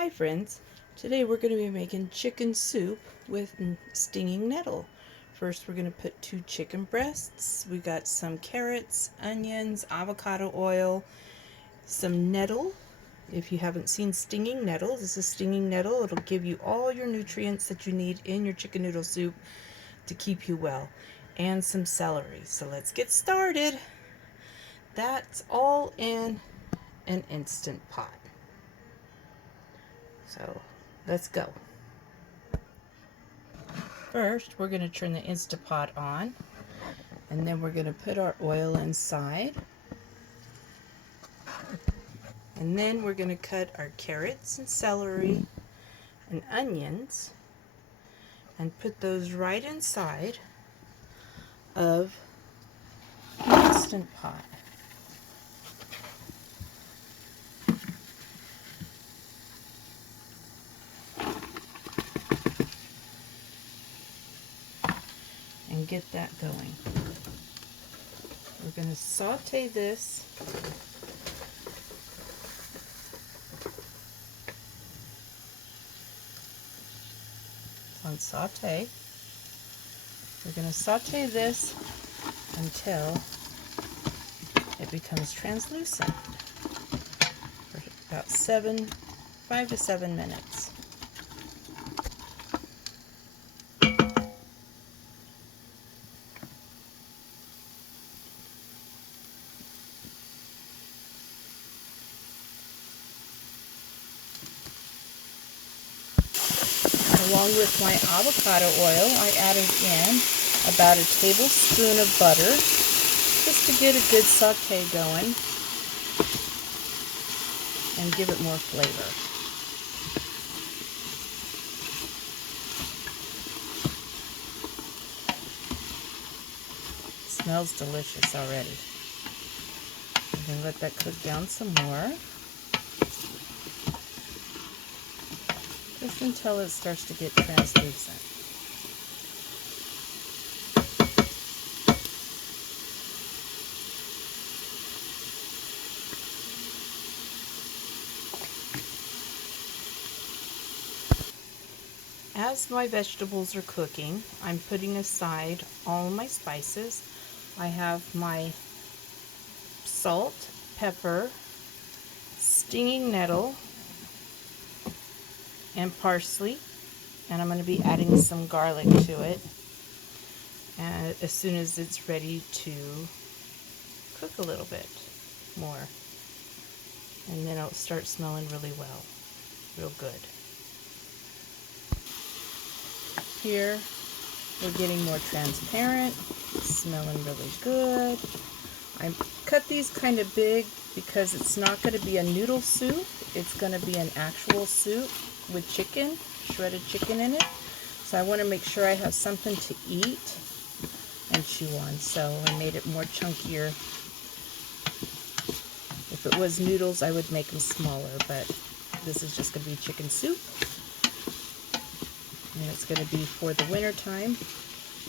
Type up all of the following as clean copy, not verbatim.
Hi friends, today we're going to be making chicken soup with stinging nettle. First we're going to put 2 chicken breasts. We got some carrots, onions, avocado oil, some nettle. If you haven't seen stinging nettle, this is stinging nettle. It'll give you all your nutrients that you need in your chicken noodle soup to keep you well. And some celery. So let's get started. That's all in an Instant Pot. So let's go. First, we're going to turn the Instant Pot on, and then we're going to put our oil inside. And then we're going to cut our carrots and celery and onions and put those right inside of the Instant Pot. And get that going. We're going to saute this on saute. We're going to saute this until it becomes translucent for about 5 to 7 minutes. Along with my avocado oil, I added in about a tablespoon of butter just to get a good saute going and give it more flavor. It smells delicious already. I'm going to let that cook down some more, just until it starts to get translucent. As my vegetables are cooking, I'm putting aside all my spices. I have my salt, pepper, stinging nettle, and parsley, and I'm going to be adding some garlic to it and as soon as it's ready to cook a little bit more, and then it'll start smelling really well, real good. Here we're getting more transparent, smelling really good. I cut these kind of big because it's not going to be a noodle soup, it's going to be an actual soup with chicken, shredded chicken in it. So I want to make sure I have something to eat and chew on, so I made it more chunkier. If it was noodles, I would make them smaller, but this is just going to be chicken soup. And it's going to be for the winter time,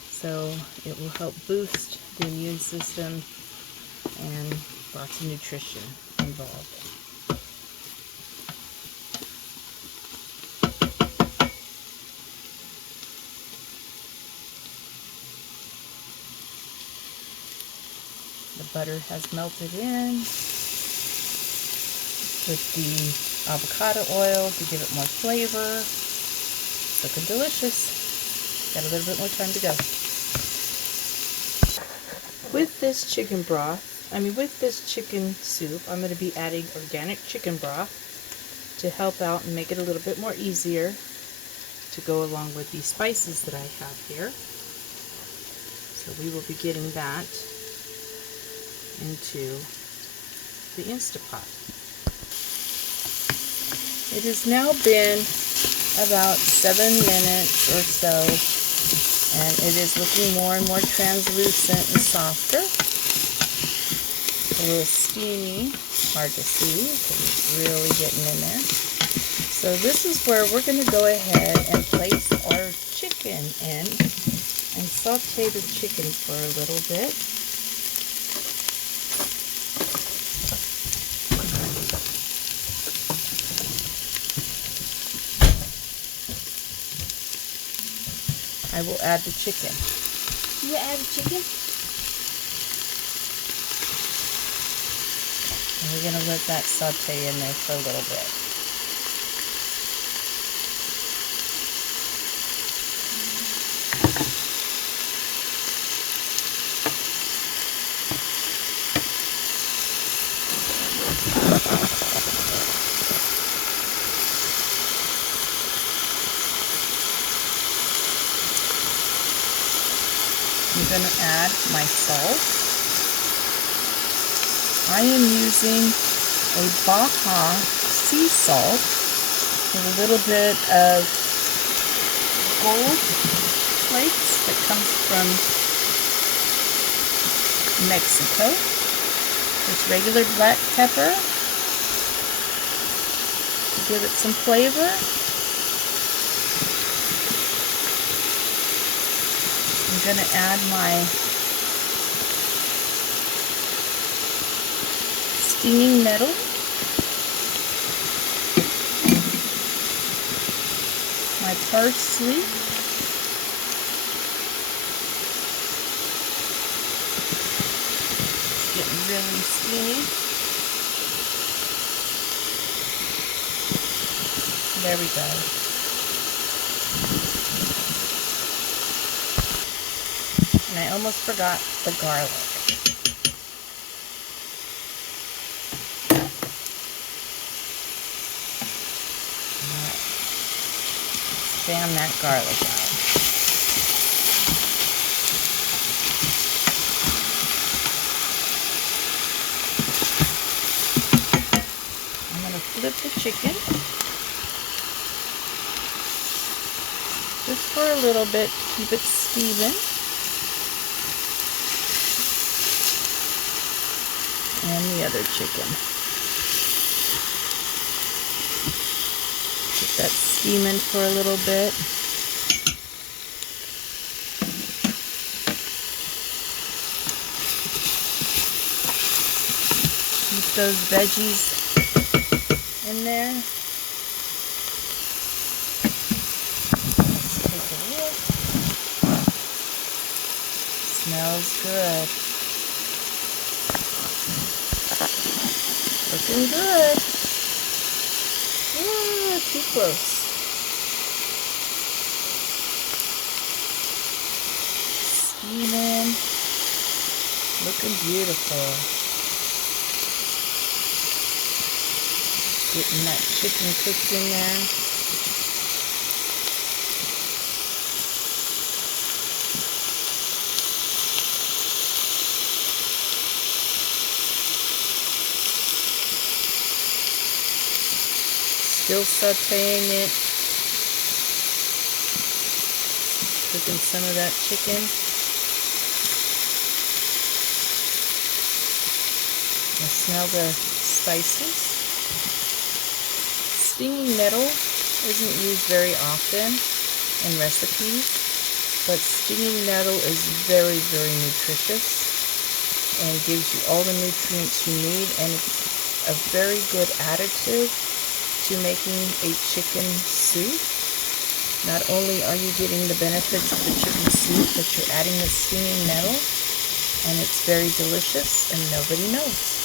so it will help boost the immune system and lots of nutrition involved. The butter has melted in with the avocado oil to give it more flavor. It's looking delicious. Got a little bit more time to go. With this chicken chicken soup, I'm going to be adding organic chicken broth to help out and make it a little bit more easier to go along with the spices that I have here. So we will be getting that into the Instant Pot. It has now been about 7 minutes or so, and it is looking more and more translucent and softer. A little steamy, hard to see because it's really getting in there. So this is where we're going to go ahead and place our chicken in and saute the chicken for a little bit. I will add the chicken. You add the chicken? And we're going to let that saute in there for a little bit. I'm going to add my salt. I am using a Baja sea salt with a little bit of gold flakes that comes from Mexico. It's regular black pepper to give it some flavor. I'm going to add my stinging nettle. My parsley. It's getting really steamy. There we go. And I almost forgot the garlic. Fan that garlic out. I'm going to flip the chicken just for a little bit to keep it steaming. And the other chicken. Get that steaming for a little bit. Keep those veggies in there. Let's take a look. Smells good. Looking good. Ooh, too close. Steaming. Looking beautiful. Getting that chicken cooked in there. Still sauteing it. Cooking some of that chicken. I smell the spices. Stinging nettle isn't used very often in recipes, but stinging nettle is very, very nutritious and gives you all the nutrients you need, and it's a very good additive to making a chicken soup. Not only are you getting the benefits of the chicken soup, but you're adding the stinging nettle, and it's very delicious and nobody knows.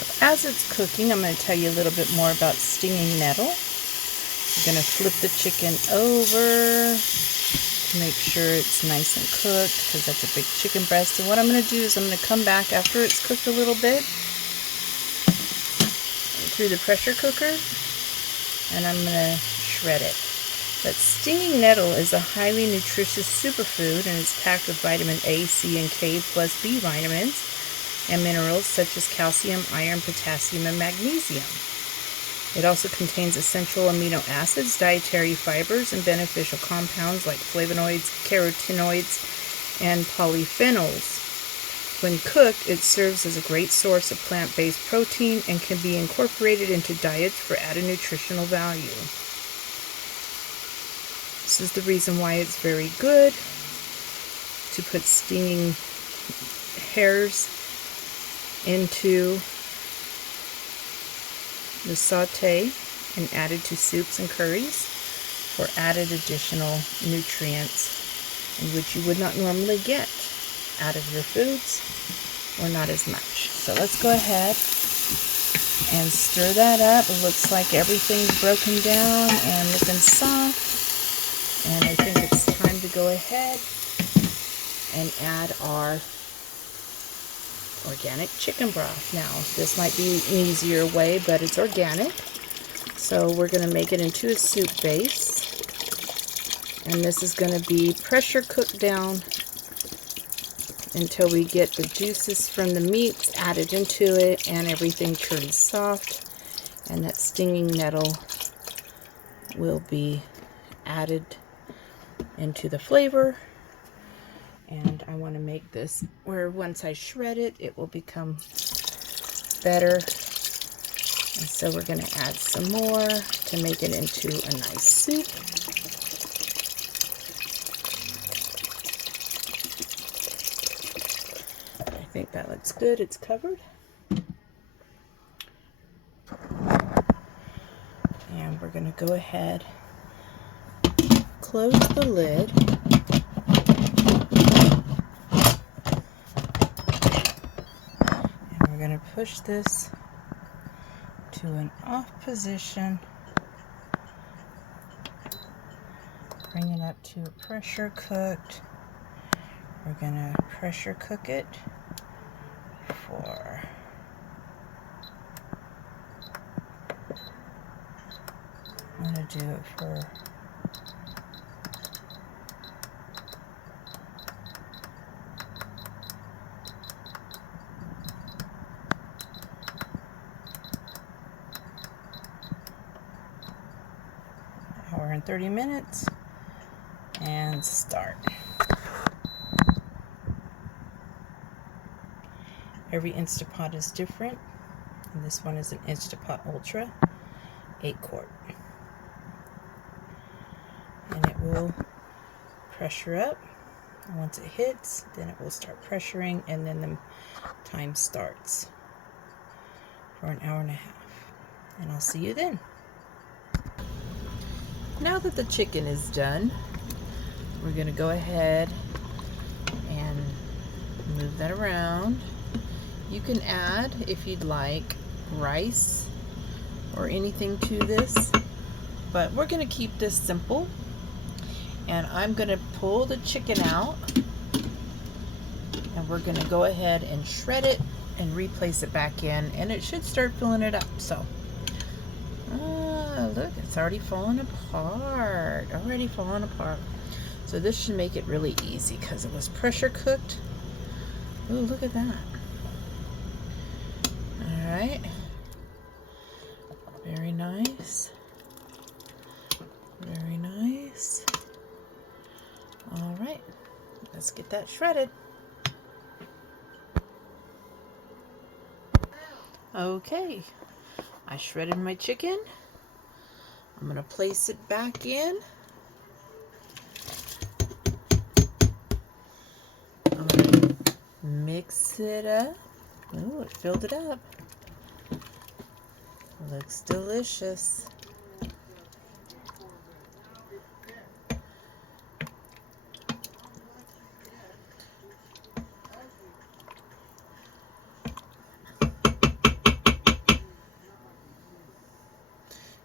So as it's cooking, I'm going to tell you a little bit more about stinging nettle. I'm going to flip the chicken over to make sure it's nice and cooked, because that's a big chicken breast. And what I'm going to do is I'm going to come back after it's cooked a little bit through the pressure cooker, and I'm going to shred it. But stinging nettle is a highly nutritious superfood, and it's packed with vitamin A, C, and K plus B vitamins and minerals such as calcium, iron, potassium, and magnesium. It also contains essential amino acids, dietary fibers, and beneficial compounds like flavonoids, carotenoids, and polyphenols. When cooked, it serves as a great source of plant-based protein and can be incorporated into diets for added nutritional value. This is the reason why it's very good to put stinging hairs into the saute and added to soups and curries. for added additional nutrients in which you would not normally get out of your foods, or not as much. So let's go ahead and stir that up. It looks like everything's broken down and looking soft. And I think it's time to go ahead and add our organic chicken broth. Now, this might be an easier way, but it's organic. So we're going to make it into a soup base. And this is going to be pressure cooked down until we get the juices from the meats added into it and everything turns soft. And that stinging nettle will be added into the flavor. And I want to make this where once I shred it, it will become better. And so we're going to add some more to make it into a nice soup. I think that looks good. It's covered. And we're going to go ahead, close the lid. And we're going to push this to an off position. Bring it up to a pressure cooked. We're going to pressure cook it for I'm going to do it for an hour and 30 minutes and start. Every Instapot is different, and this one is an Instapot Ultra 8-quart. And it will pressure up. And once it hits, then it will start pressuring, and then the time starts for an hour and a half. And I'll see you then. Now that the chicken is done, we're going to go ahead and move that around. You can add, if you'd like, rice or anything to this, but we're going to keep this simple. And I'm going to pull the chicken out, and we're going to go ahead and shred it and replace it back in, and it should start filling it up. So, look, it's already falling apart. So this should make it really easy because it was pressure cooked. Oh, look at that. All right. Very nice. Very nice. All right. Let's get that shredded. Okay. I shredded my chicken. I'm going to place it back in. I'm going to mix it up. Oh, it filled it up. Looks delicious.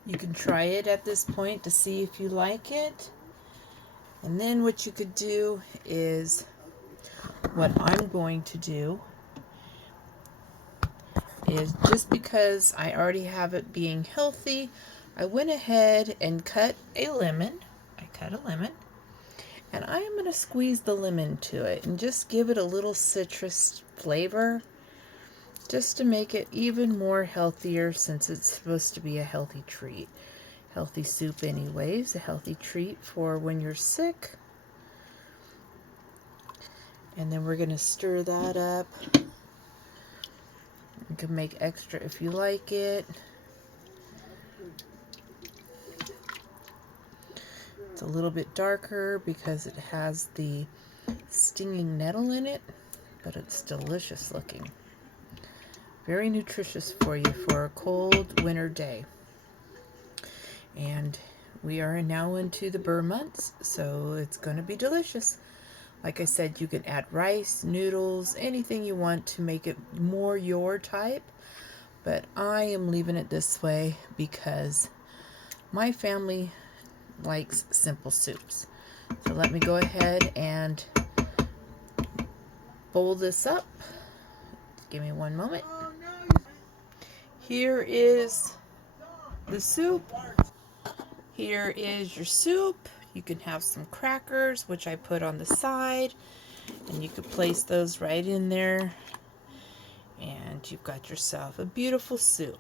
You can try it at this point to see if you like it. And then what you could do is, what I'm going to do is, just because I already have it being healthy, I went ahead and cut a lemon. I cut a lemon. And I am going to squeeze the lemon to it and just give it a little citrus flavor, just to make it even more healthier, since it's supposed to be a healthy treat. Healthy soup anyways, a healthy treat for when you're sick. And then we're going to stir that up. You can make extra if you like it. It's a little bit darker because it has the stinging nettle in it, but it's delicious looking. Very nutritious for you for a cold winter day. And We are now into the burr months, so it's going to be delicious. Like I said, you can add rice, noodles, anything you want to make it more your type. But I am leaving it this way because my family likes simple soups. So let me go ahead and bowl this up. Give me one moment. Here is the soup. Here is your soup. You can have some crackers, which I put on the side, and you could place those right in there, and you've got yourself a beautiful soup.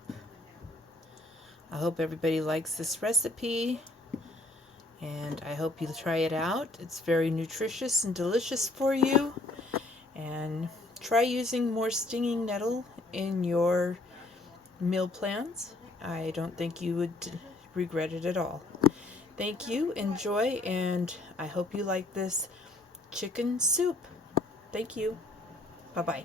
I hope everybody likes this recipe, and I hope you try it out. It's very nutritious and delicious for you, and try using more stinging nettle in your meal plans. I don't think you would regret it at all. Thank you, enjoy, and I hope you like this chicken soup. Thank you. Bye-bye.